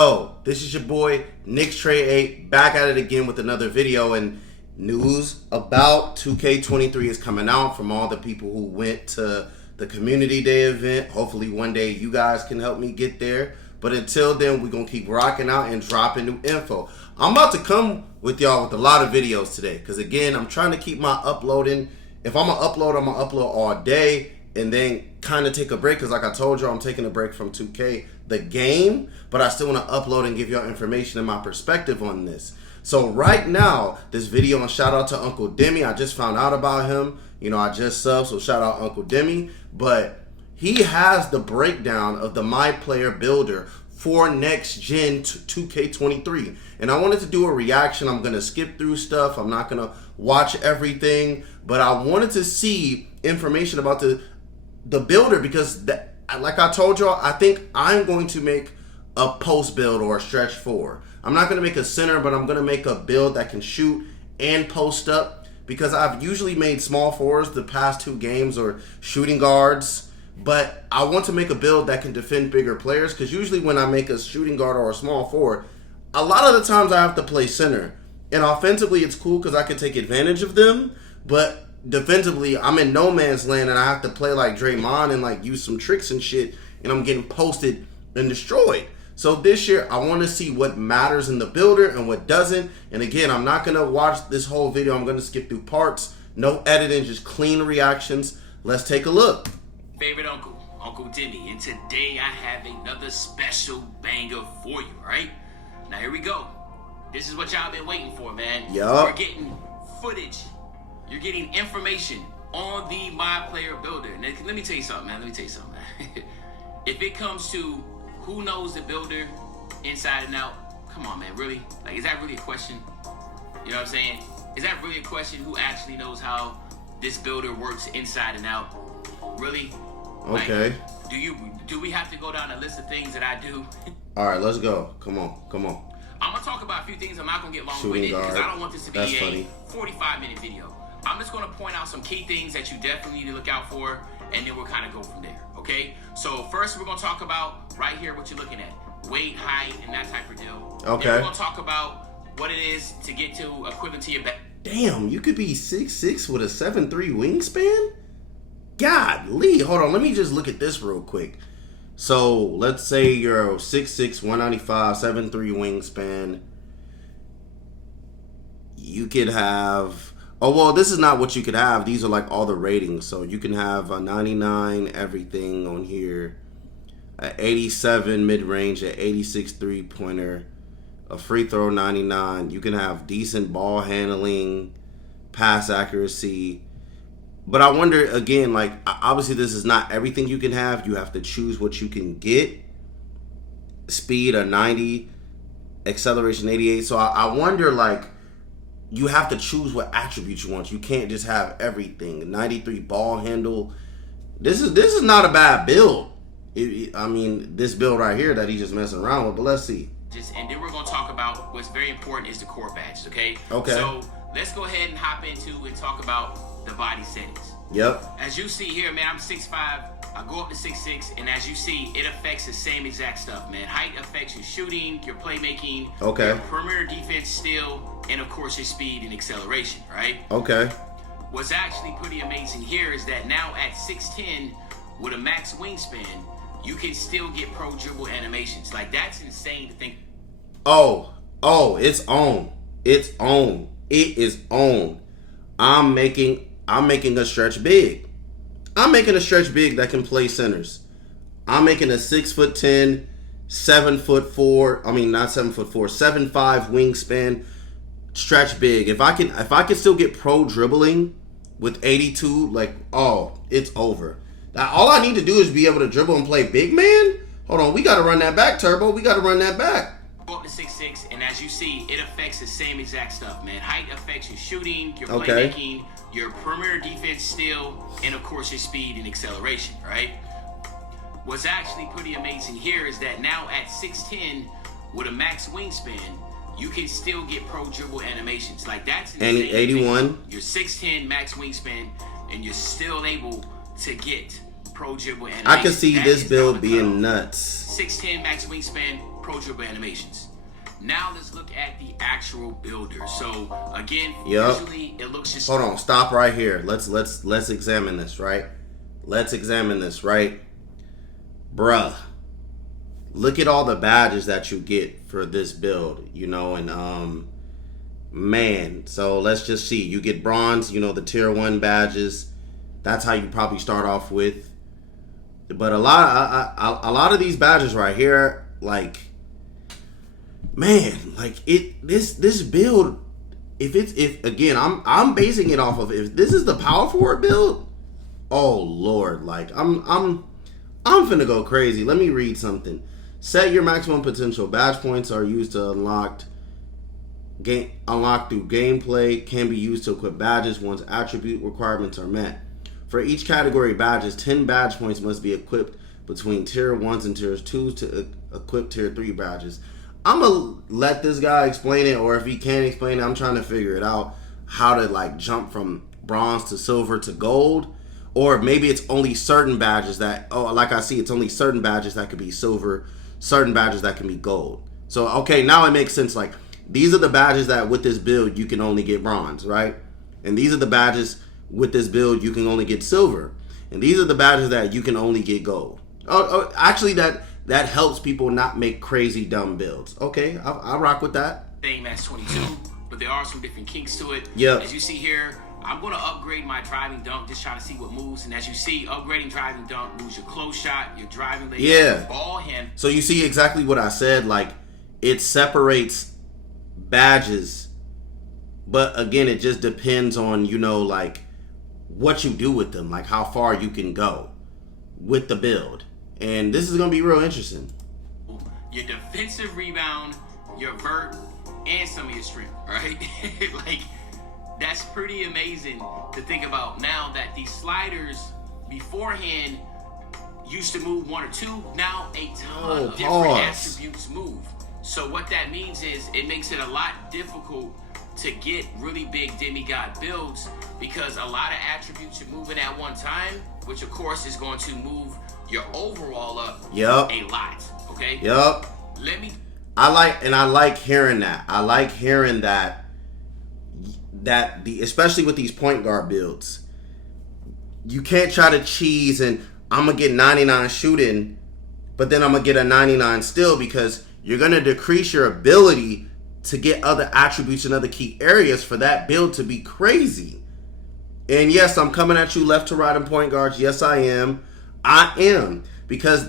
Oh, this is your boy Nick Trey 8 back at it again with another video, and news about 2K23 is coming out from all the people who went to the community day event. Hopefully one day you guys can help me get there, but until then we're gonna keep rocking out and dropping new info. I'm about to come with y'all with a lot of videos today because again I'm trying to keep my uploading. If I'm gonna upload all day and then kind of take a break, because like I told you, I'm taking a break from 2K, the game, but I still want to upload and give y'all information and my perspective on this. So right now, this video, and shout out to Uncle Demi. I just found out about him. You know, I just subbed, so shout out Uncle Demi. But he has the breakdown of the My Player Builder for next gen 2K23. And I wanted to do a reaction. I'm going to skip through stuff. I'm not going to watch everything, but I wanted to see information about the builder, because like I told y'all, I think I'm going to make a post build or a stretch four. I'm not going to make a center, but I'm going to make a build that can shoot and post up, because I've usually made small fours the past two games or shooting guards, but I want to make a build that can defend bigger players, because usually when I make a shooting guard or a small forward, a lot of the times I have to play center. And offensively it's cool because I can take advantage of them, but defensively, I'm in no man's land and I have to play like Draymond and like use some tricks and shit, and I'm getting posted and destroyed. So this year, I want to see what matters in the builder and what doesn't. And again, I'm not going to watch this whole video. I'm going to skip through parts. No editing, just clean reactions. Let's take a look. Favorite uncle, Uncle Demi, and today I have another special banger for you, right? Now here we go. This is what y'all been waiting for, man. Yup. We're getting footage. You're getting information on the My Player Builder. Now, let me tell you something, man. If it comes to who knows the builder inside and out, come on, man. Really? Like, is that really a question? You know what I'm saying? Is that really a question? Who actually knows how this builder works inside and out? Really? Okay. Like, do we have to go down a list of things that I do? All right, let's go. Come on. I'm gonna talk about a few things. I'm not gonna get long Shooting with it because guard. I don't want this to be That's a funny. 45-minute video. I'm just gonna point out some key things that you definitely need to look out for, and then we'll kind of go from there, okay? So first we're gonna talk about right here what you're looking at. Weight, height, and that type of deal. Okay. Then we're gonna talk about what it is to get to equivalent to your back. Damn, you could be 6'6" with a 7'3" wingspan? Godly. Hold on, let me just look at this real quick. So let's say you're 6'6", 195, 7'3" wingspan. You could have, oh well, this is not what you could have. These are like all the ratings. So you can have a 99 everything on here, a 87 mid-range, a 86 three-pointer, a free throw 99. You can have decent ball handling, pass accuracy. But I wonder, again, like, obviously this is not everything you can have. You have to choose what you can get. Speed, a 90. Acceleration, 88. So I wonder, like, you have to choose what attributes you want. You can't just have everything. 93 ball handle. This is not a bad build. I mean, this build right here that he's just messing around with. But let's see. And then we're going to talk about what's very important is the core badges, okay? Okay. So let's go ahead and hop into and talk about the body settings. Yep. As you see here, man, I'm 6'5", I go up to 6'6", and as you see, it affects the same exact stuff, man. Height affects your shooting, your playmaking, Okay. your perimeter defense still, and of course your speed and acceleration, right? Okay. What's actually pretty amazing here is that now at 6'10", with a max wingspan, you can still get pro dribble animations. Like, that's insane to think. Oh, it's on. It's on. It is on. I'm making a stretch big. I'm making a stretch big that can play centers. I'm making a 6'10", 7'4". I mean, not 7'4", 7'5" wingspan stretch big. If I can still get pro dribbling with 82, like, oh, it's over. Now, all I need to do is be able to dribble and play big man. Hold on, we got to run that back, Turbo. We got to run that back. Go up to 6'6", and as you see, it affects the same exact stuff, man. Height affects your shooting, your Okay. playmaking, your perimeter defense still, and of course your speed and acceleration, right? What's actually pretty amazing here is that now at 6'10", with a max wingspan, you can still get pro dribble animations. Like, that's insane. And 81. You're 6'10", max wingspan, and you're still able to get pro dribble animations. I can see That this is build not the being cutoff. nuts. 6'10", max wingspan, approachable animations. Now let's look at the actual builder. So again, Yep. visually it looks just. Hold on, stop right here. Let's examine this, right? Let's examine this, right? Bruh. Look at all the badges that you get for this build, you know, and man, so let's just see. You get bronze, you know, the tier 1 badges. That's how you probably start off with. But a lot of these badges right here, like, man, like this build, if again, I'm basing it off of, if this is the power forward build, oh Lord, like I'm finna go crazy. Let me read something. Set your maximum potential. Badge points are used to unlock through gameplay, can be used to equip badges once attribute requirements are met. For each category of badges, 10 badge points must be equipped between tier 1s and tier 2s to equip tier 3 badges. I'm gonna let this guy explain it, or if he can't explain it, I'm trying to figure it out, how to like jump from bronze to silver to gold. Or maybe it's only certain badges that, like I see, it's only certain badges that could be silver, certain badges that can be gold. So, okay, now it makes sense. Like, these are the badges that with this build you can only get bronze, right? And these are the badges with this build you can only get silver. And these are the badges that you can only get gold. Actually, that helps people not make crazy dumb builds. Okay, I'll rock with that. Thing that's 22, but there are some different kinks to it. Yep. As you see here, I'm going to upgrade my driving dunk, just trying to see what moves. And as you see, upgrading driving dunk moves your close shot, your driving leg, your ball hand. So you see exactly what I said. Like, it separates badges, but again, it just depends on, you know, like what you do with them, like how far you can go with the build. And this is going to be real interesting. Your defensive rebound, your vert, and some of your strength, right? Like, that's pretty amazing to think about. Now that these sliders beforehand used to move 1 or 2, now a ton of different attributes move. So what that means is it makes it a lot difficult to get really big demigod builds, because a lot of attributes are moving at one time, which of course is going to move your overall up a lot. Okay? Yep. I like hearing that. I like hearing that especially with these point guard builds, you can't try to cheese and I'm gonna get 99 shooting, but then I'm gonna get a 99 still, because you're gonna decrease your ability to get other attributes in other key areas for that build to be crazy. And yes, I'm coming at you left to right in point guards. Yes, I am. Because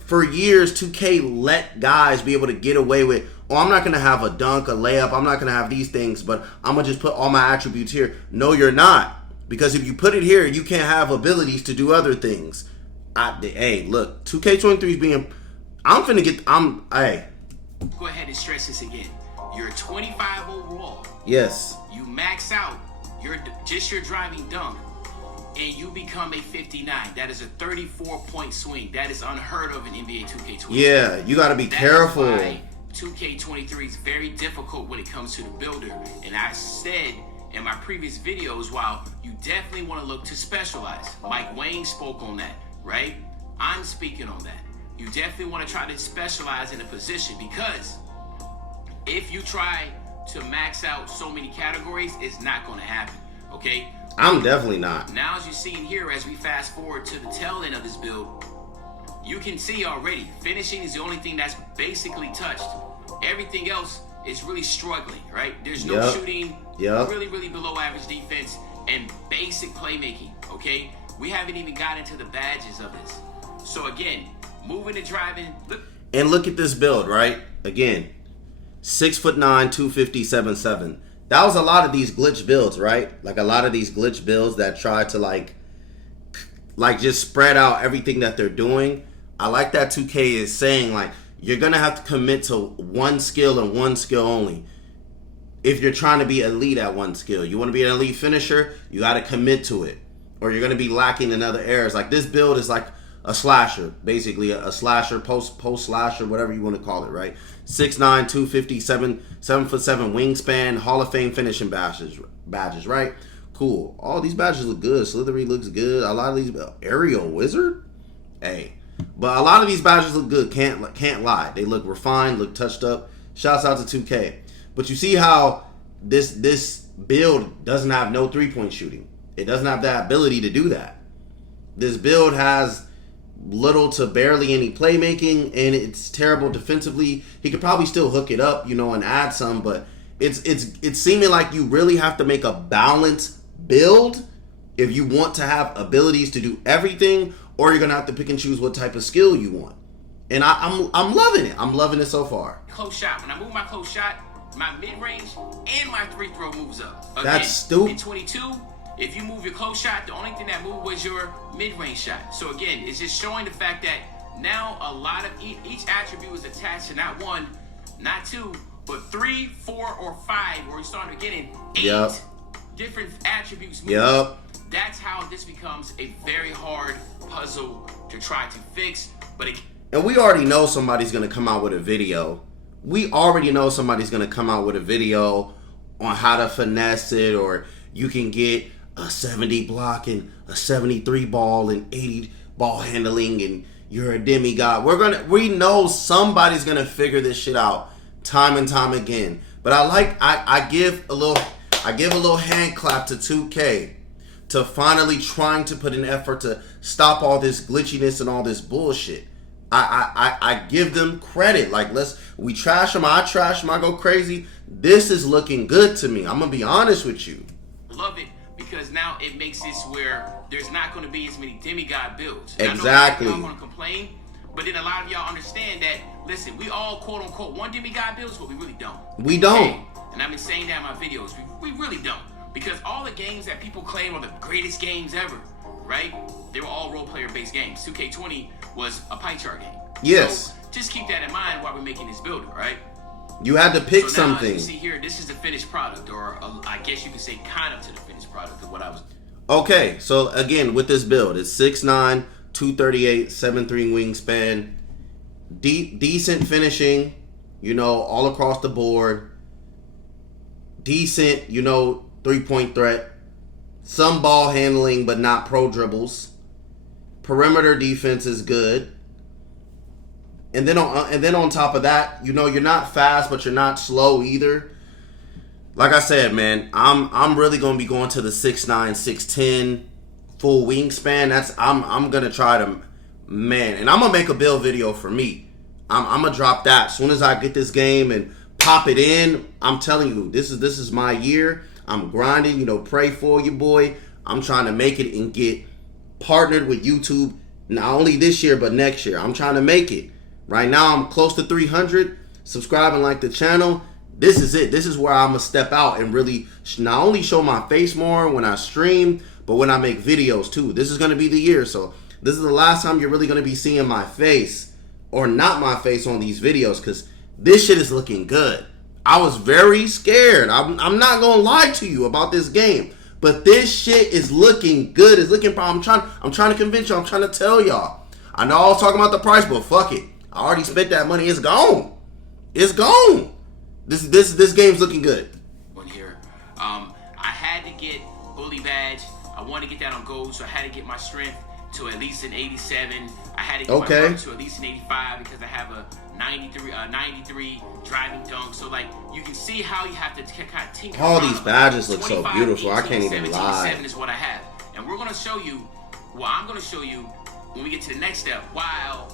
for years, 2K let guys be able to get away with, I'm not going to have a dunk, a layup, I'm not going to have these things, but I'm going to just put all my attributes here. No, you're not. Because if you put it here, you can't have abilities to do other things. Hey, look, 2K23 is being, hey. Go ahead and stress this again. You're 25 overall. Yes. You max out your driving dunk, and you become a 59. That is a 34-point swing. That is unheard of in NBA 2K23. Yeah, you got to be careful. That's why 2K23 is very difficult when it comes to the builder. And I said in my previous videos, while you definitely want to look to specialize. Mike Wayne spoke on that, right? I'm speaking on that. You definitely want to try to specialize in a position, because if you try to max out so many categories, it's not going to happen, okay? I'm definitely not. Now, as you're seeing here, as we fast forward to the tail end of this build, you can see already, finishing is the only thing that's basically touched. Everything else is really struggling, right? There's no shooting, really, really below average defense, and basic playmaking, okay? We haven't even got into the badges of this. So again, moving and driving. Look at this build, right? Again, 6'9", 250, That was a lot of these glitch builds, right? Like a lot of these glitch builds that try to like just spread out everything that they're doing. I like that 2K is saying, like, you're going to have to commit to one skill and one skill only. If you're trying to be elite at one skill, you want to be an elite finisher, you got to commit to it, or you're going to be lacking in other areas. Like, this build is like a slasher, basically a slasher, post slasher, whatever you want to call it, right? 6'9", 250, 7'7" wingspan, Hall of Fame finishing badges, right? Cool. All these badges look good. Slithery looks good. A lot of these, Aerial Wizard, hey, But a lot of these badges look good. Can't lie. They look refined, look touched up. Shouts out to 2K. But you see how this build doesn't have no 3-point shooting. It doesn't have that ability to do that. This build has little to barely any playmaking, and it's terrible defensively. He could probably still hook it up, and add some, but it's seeming like you really have to make a balanced build if you want to have abilities to do everything, or you're gonna have to pick and choose what type of skill you want. And I'm loving it. I'm loving it so far. Close shot. When I move my close shot, my mid range and my free throw moves up. Again, that's stupid. In 22, if you move your close shot, the only thing that moved was your mid range shot. So again, it's just showing the fact that now a lot of each attribute is attached to not one, not two, but 3, 4, or 5. Where we're starting to get in 8 different attributes. Yep. That's how this becomes a very hard puzzle to try to fix. And we already know somebody's going to come out with a video. We already know somebody's going to come out with a video on how to finesse it, or you can get a 70 block and a 73 ball and 80 ball handling and you're a demigod. We know somebody's going to figure this shit out time and time again. But I give a little hand clap to 2K to finally trying to put an effort to stop all this glitchiness and all this bullshit. I give them credit. Like, we trash them, I trash them, I go crazy. This is looking good to me. I'm gonna be honest with you. Love it, because now it makes this where there's not going to be as many demigod builds. Exactly. I know y'all going to complain, but then a lot of y'all understand that, listen, we all quote unquote want demigod builds, but we really don't. We don't. Okay? And I've been saying that in my videos. We really don't. Because all the games that people claim are the greatest games ever, right? They were all role-player based games. 2K20 was a pie chart game. Yes. So just keep that in mind while we're making this builder, right? You had to pick so now, something. As you see here, this is the finished product, or I guess you could say kind of to the finished product of what I was. Okay, so again, with this build, it's 6'9", 238, 7'3" wingspan, decent finishing, all across the board, decent, 3-point threat, some ball handling, but not pro dribbles. Perimeter defense is good. And then on top of that, you're not fast, but you're not slow either. Like I said, man, I'm really gonna be going to the 6'9", 6'10", full wingspan. I'm gonna try to, man, and I'm gonna make a build video for me. I'm gonna drop that as soon as I get this game and pop it in. I'm telling you, this is my year. I'm grinding, pray for you, boy. I'm trying to make it and get partnered with YouTube, not only this year, but next year. I'm trying to make it. Right now, I'm close to 300. Subscribe and like the channel. This is it. This is where I'm going to step out and really not only show my face more when I stream, but when I make videos too. This is going to be the year. So this is the last time you're really going to be seeing my face, or not my face, on these videos, because this shit is looking good. I was very scared. I'm not gonna lie to you about this game, but this shit is looking good. It's looking. I'm trying to convince you. I'm trying to tell y'all. I know I was talking about the price, but fuck it. I already spent that money. It's gone. It's gone. This game's looking good. One here. I had to get bully badge. I wanted to get that on gold, so I had to get my strength to at least an 87. I had to get my work to at least an 85 because I have a 93 driving dunk. So like you can see how you have to kind of tinker. All these badges look so beautiful. 18, I can't even 17, lie. 7 is what I have, and we're gonna show you. Well, I'm gonna show you when we get to the next step. While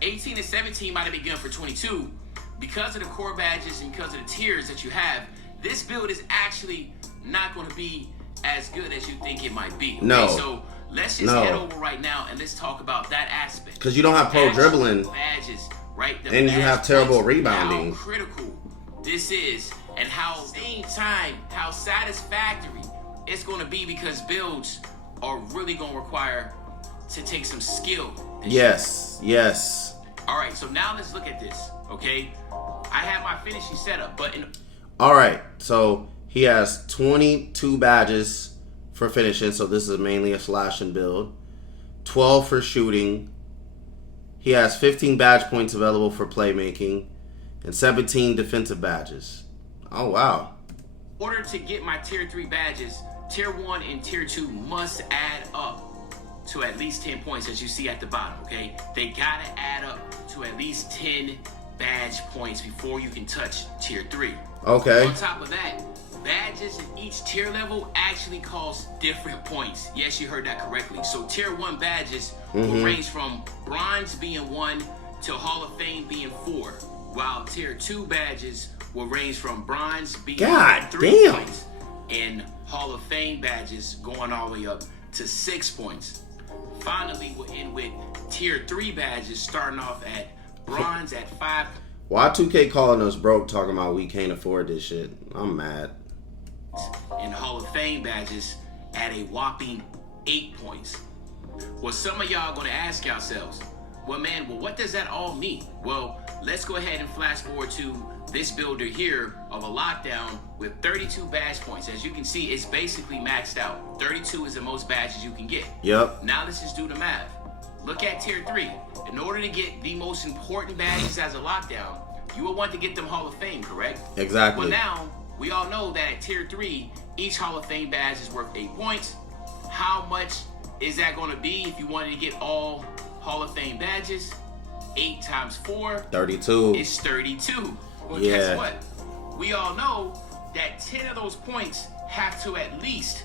18 and 17 might have been good for 22, because of the core badges and because of the tiers that you have, this build is actually not going to be as good as you think it might be. Okay? No. So let's just head over right now and let's talk about that aspect. Because you don't have pro dribbling. Badges, right? And you have terrible rebounding. How critical this is, and how same time how satisfactory it's going to be, because builds are really going to require to take some skill. Yes. All right, so now let's look at this. Okay, I have my finishing setup, but all right, so he has 22 badges for finishing, so this is mainly a slashing build. 12 for shooting. He has 15 badge points available for playmaking, and 17 defensive badges. Oh wow! In order to get my tier 3 badges, tier 1 and tier 2 must add up. to at least 10 points, as you see at the bottom, okay? They gotta add up to at least 10 badge points before you can touch tier 3. Okay. On top of that, badges in each tier level actually cost different points. Yes, you heard that correctly. So tier 1 badges will range from bronze being 1 to Hall of Fame being 4, while tier 2 badges will range from bronze being 3 points, and Hall of Fame badges going all the way up to 6 points. Finally, we'll end with tier 3 badges starting off at bronze at 5. Why 2K calling us broke, talking about we can't afford this shit? I'm mad. And Hall of Fame badges at a whopping 8 points. Well, some of y'all are going to ask yourselves, well, what does that all mean? Well, let's go ahead and flash forward to this builder here of a lockdown with 32 badge points. As you can see, it's basically maxed out. 32 is the most badges you can get. Yep. Now let's just do the math. Look at tier 3. In order to get the most important badges as a lockdown, you will want to get them Hall of Fame, correct? Exactly. Well, now, we all know that at tier 3, each Hall of Fame badge is worth 8 points. How much is that going to be if you wanted to get all Hall of Fame badges? 8 times 4. 32. It's 32. Well, yeah. Guess what? We all know that 10 of those points have to at least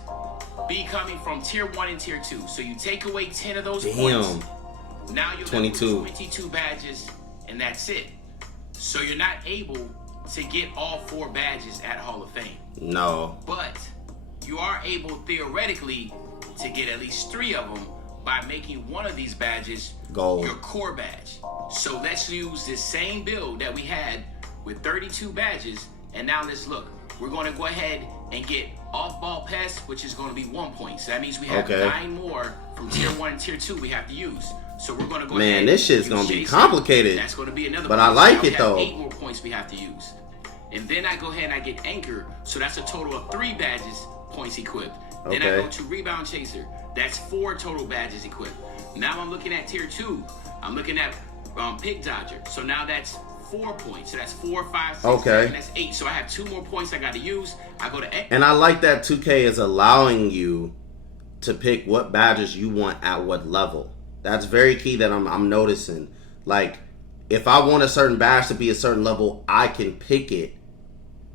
be coming from tier 1 and tier 2. So you take away 10 of those points. Now you're 22. 22 badges, and that's it. So you're not able to get all 4 badges at Hall of Fame. No. But you are able, theoretically, to get at least 3 of them by making one of these badges gold, your core badge. So let's use this same build that we had with 32 badges, and now let's look. We're going to go ahead and get off-ball pest, which is going to be 1 point. So that means we have 9 more from tier 1 and tier 2 we have to use. So we're going to go ahead. Man, this shit's going to be complicated. That's going to be another But point. I like So it, though. 8 more points we have to use. And then I go ahead and I get anchor. So that's a total of 3 badges points equipped. Then I go to rebound chaser. That's 4 total badges equipped. Now I'm looking at tier 2. I'm looking at pick dodger. So now that's 4 points. So that's 4, 5, 6, 7, that's 8. So I have 2 more points I got to use. I go to anchor. And I like that 2K is allowing you to pick what badges you want at what level. That's very key that I'm noticing. Like, if I want a certain badge to be a certain level, I can pick it.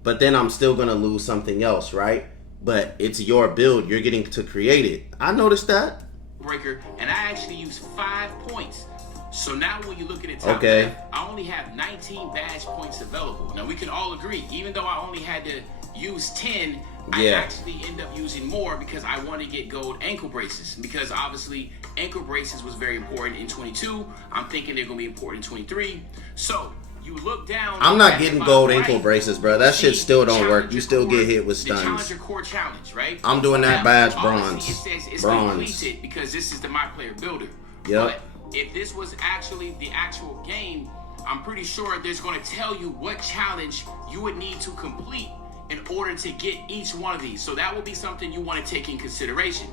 But then I'm still going to lose something else, right? But it's your build. You're getting to create it. I noticed that. Breaker, and I actually use 5 points. So now when you look at the top left, I only have 19 badge points available. Now we can all agree, even though I only had to use 10, I actually end up using more because I want to get gold ankle braces. Because obviously ankle braces was very important in 22. I'm thinking they're going to be important in 23. So you look down. I'm not getting gold ankle braces, bro. That shit still don't work. You still get hit with stuns. The Challenger Core Challenge, right? I'm doing that badge bronze. Obviously, it says it's completed because this is the My Player Builder. Yep. But if this was actually the actual game, I'm pretty sure there's going to tell you what challenge you would need to complete in order to get each one of these. So that will be something you want to take in consideration.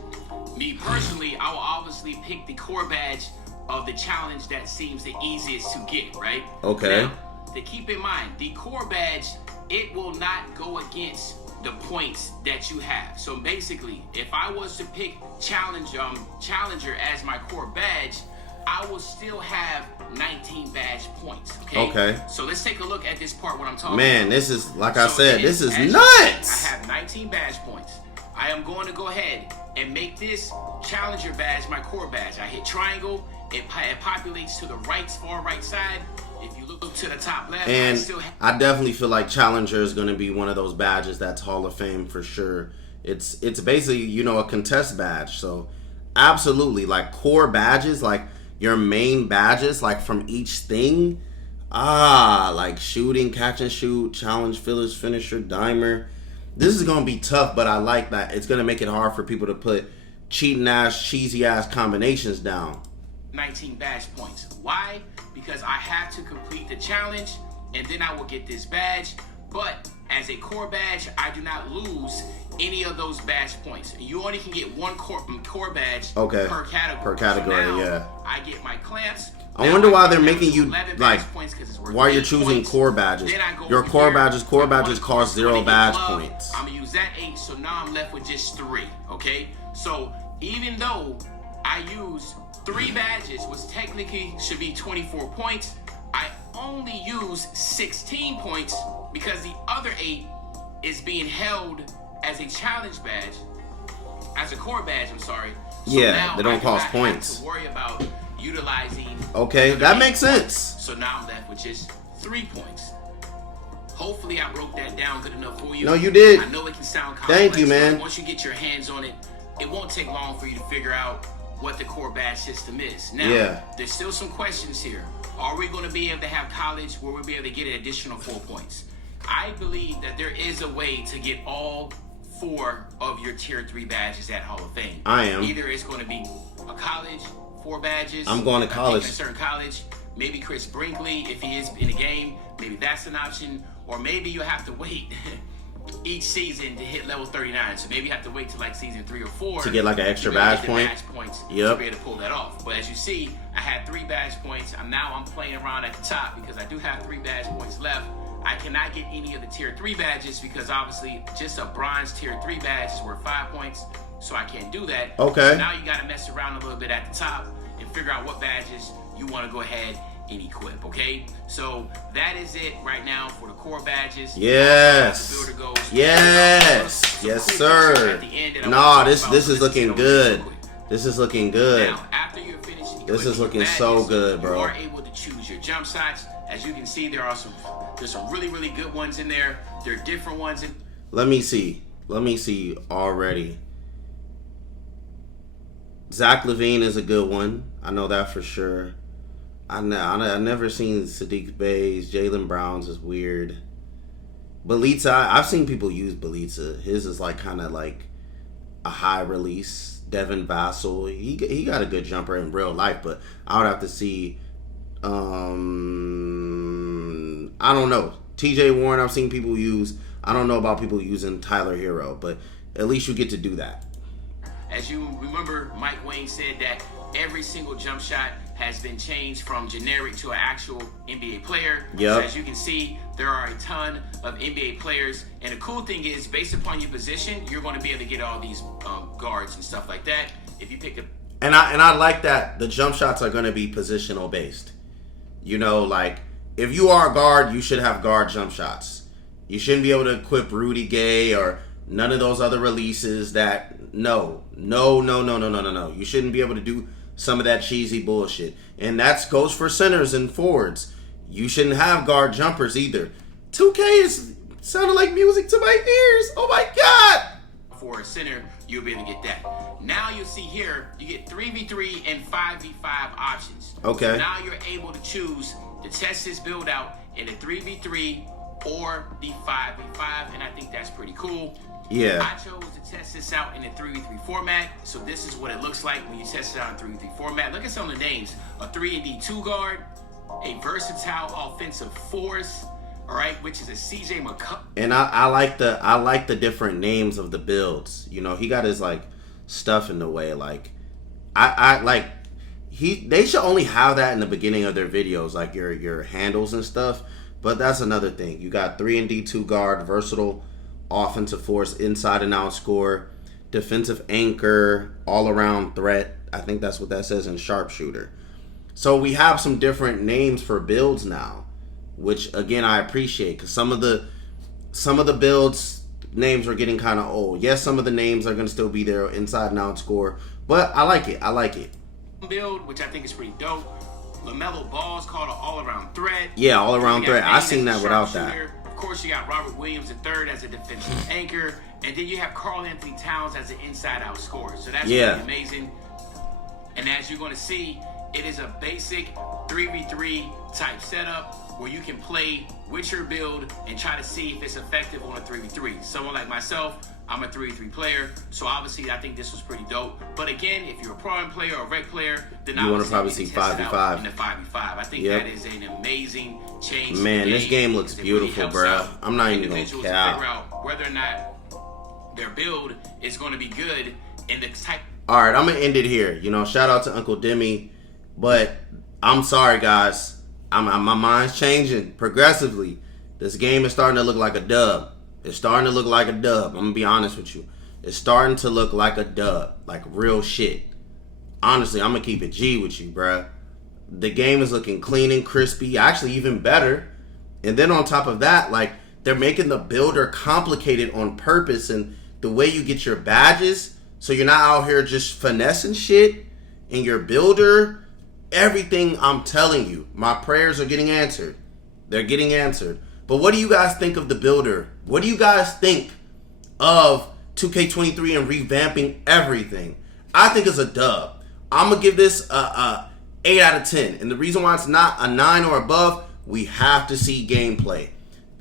Me personally, I will obviously pick the core badge of the challenge that seems the easiest to get, right? Okay. Now, to keep in mind, the core badge, it will not go against the points that you have. So basically, if I was to pick Challenger as my core badge, I will still have 19 badge points. Okay. So let's take a look at this part. What I'm talking about. Man, this is like I said. This is nuts. I have 19 badge points. I am going to go ahead and make this Challenger badge my core badge. I hit triangle. It populates to the far right side. If you look to the top left, and I definitely feel like Challenger is going to be one of those badges that's Hall of Fame for sure. It's basically, a contest badge. So absolutely, like core badges, like your main badges, like from each thing. Like shooting, catch and shoot, challenge, fillers, finisher, dimer. This is going to be tough, but I like that. It's going to make it hard for people to put cheating ass, cheesy ass combinations down. 19 badge points. Why? Because I have to complete the challenge and then I will get this badge. But as a core badge, I do not lose any of those badge points. You only can get one core badge per category. Per category, so now, I get my clamps. I wonder why they're making you, like, why you're choosing core badges. Your core badges cost 0 badge points. I'm going to use that 8, so now I'm left with just 3, okay? So even though I used 3 badges, which technically should be 24 points. I only used 16 points because the other 8 is being held as a challenge badge, as a core badge, I'm sorry. So yeah, they don't cost points. Have to worry about utilizing. Okay, that makes sense. So now I'm left with just 3 points. Hopefully I broke that down good enough for you. No, you did. I know it can sound complex. Thank you, man. Once you get your hands on it, it won't take long for you to figure out what the core badge system is. Now, there's still some questions here. Are we going to be able to have college where we'll be able to get an additional 4 points? I believe that there is a way to get all 4 of your tier 3 badges at Hall of Fame. I am. Either it's going to be a college, 4 badges. I'm going to college. A certain college. Maybe Chris Brinkley, if he is in the game, maybe that's an option. Or maybe you'll have to wait each season to hit level 39. So maybe you have to wait till like season 3 or 4 to get like an extra badge point. Points yep. To be able to pull that off. But as you see, I had 3 badge points. I'm playing around at the top because I do have 3 badge points left. I cannot get any of the tier 3 badges because obviously just a bronze tier 3 badge is worth 5 points. So I can't do that. Okay. So now you got to mess around a little bit at the top and figure out what badges you want to go ahead and equip, okay? So that is it right now for the core badges. Yes. Yes. Yes, sir. Nah, this is looking good. This is looking good. Now, after you're finished, this is looking so good, bro. You are able to choose your jump shots. As you can see, there's some really good ones in there. There are different ones in. Let me see already. Zach LaVine is a good one. I know that for sure. I never seen Sadiq Bey's. Jaylen Brown's is weird. Belitza, I've seen people use Belitza. His is like kind of like a high release. Devin Vassell, he got a good jumper in real life, but I would have to see. I don't know. TJ Warren, I've seen people use. I don't know about people using Tyler Hero, but at least you get to do that. As you remember, Mike Wayne said that every single jump shot has been changed from generic to an actual NBA player. Yep. So as you can see, there are a ton of NBA players. And the cool thing is, based upon your position, you're going to be able to get all these guards and stuff like that. If you pick a... And I like that the jump shots are going to be positional based. You know, like, if you are a guard, you should have guard jump shots. You shouldn't be able to equip Rudy Gay or none of those other releases that... No. You shouldn't be able to do some of that cheesy bullshit. And that goes for centers and forwards. You shouldn't have guard jumpers either. 2K is sounding like music to my ears. Oh my God. For a center, you'll be able to get that. Now you'll see here, you get 3v3 and 5v5 options. Okay. So now you're able to choose to test this build out in the 3v3 or the 5v5, and I think that's pretty cool. Yeah. I chose to test this out in a 3v3 format, so this is what it looks like when you test it out in 3v3 format. Look at some of the names. A 3-and-D2 guard, a versatile offensive force, all right, which is a CJ McCollum. And I like the different names of the builds. You know, he got his like stuff in the way. Like I like they should only have that in the beginning of their videos, like your handles and stuff. But that's another thing. You got 3-and-D2 guard, versatile offensive force, inside and out score, defensive anchor, all around threat. I think that's what that says in sharpshooter. So we have some different names for builds now, which again I appreciate, because some of the builds names are getting kind of old. Yes, some of the names are going to still be there, inside and out score, but I like it. Build, which I think is pretty dope. LaMelo Ball's called an all-around threat. Yeah, all-around threat. I seen that without that. Of course, you got Robert Williams III as a defensive anchor, and then you have Karl Anthony Towns as an inside-out scorer. So that's really amazing. And as you're going to see, it is a basic 3v3 type setup where you can play with your build and try to see if it's effective on a 3v3. Someone like myself, I'm a 3v3 player, so obviously I think this was pretty dope. But again, if you're a prime player or a rec player, then you want to probably see 5v5 in the 5v5. I think that is an amazing change. Man, this game looks beautiful, really bro. I'm not even gonna figure cap. out whether or not their build is going to be good in the type. All right, I'm gonna end it here. You know, shout out to Uncle Demi, but I'm sorry, guys. My mind's changing progressively. This game is starting to look like a dub. It's starting to look like a dub. I'm gonna be honest with you. It's starting to look like a dub, like real shit. honestly, I'm gonna keep it G with you, bruh. The game is looking clean and crispy, actually even better. And then on top of that, like, they're making the builder complicated on purpose, and the way you get your badges, so you're not out here just finessing shit in your builder. Everything, I'm telling you, my prayers are getting answered. They're getting answered. But what do you guys think of the builder? What do you guys think of 2K23 and revamping everything? I think it's a dub. I'm gonna give this a 8 out of 10. And the reason why it's not a 9 or above, we have to see gameplay.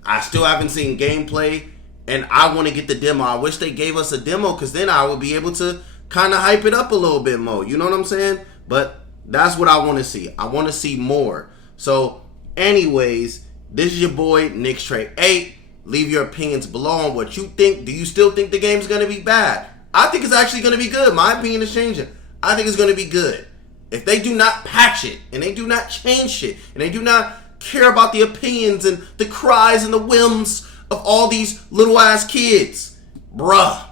I still haven't seen gameplay, and I want to get the demo. I wish they gave us a demo, because then I would be able to kind of hype it up a little bit more. You know what I'm saying? But that's what I want to see. I want to see more. So, anyways, this is your boy, Nick Trey 8. Leave your opinions below on what you think. Do you still think the game's going to be bad? I think it's actually going to be good. My opinion is changing. I think it's going to be good. If they do not patch it, and they do not change shit, and they do not care about the opinions and the cries and the whims of all these little ass kids, bruh,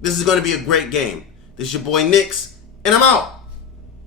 this is going to be a great game. This is your boy Nix, and I'm out.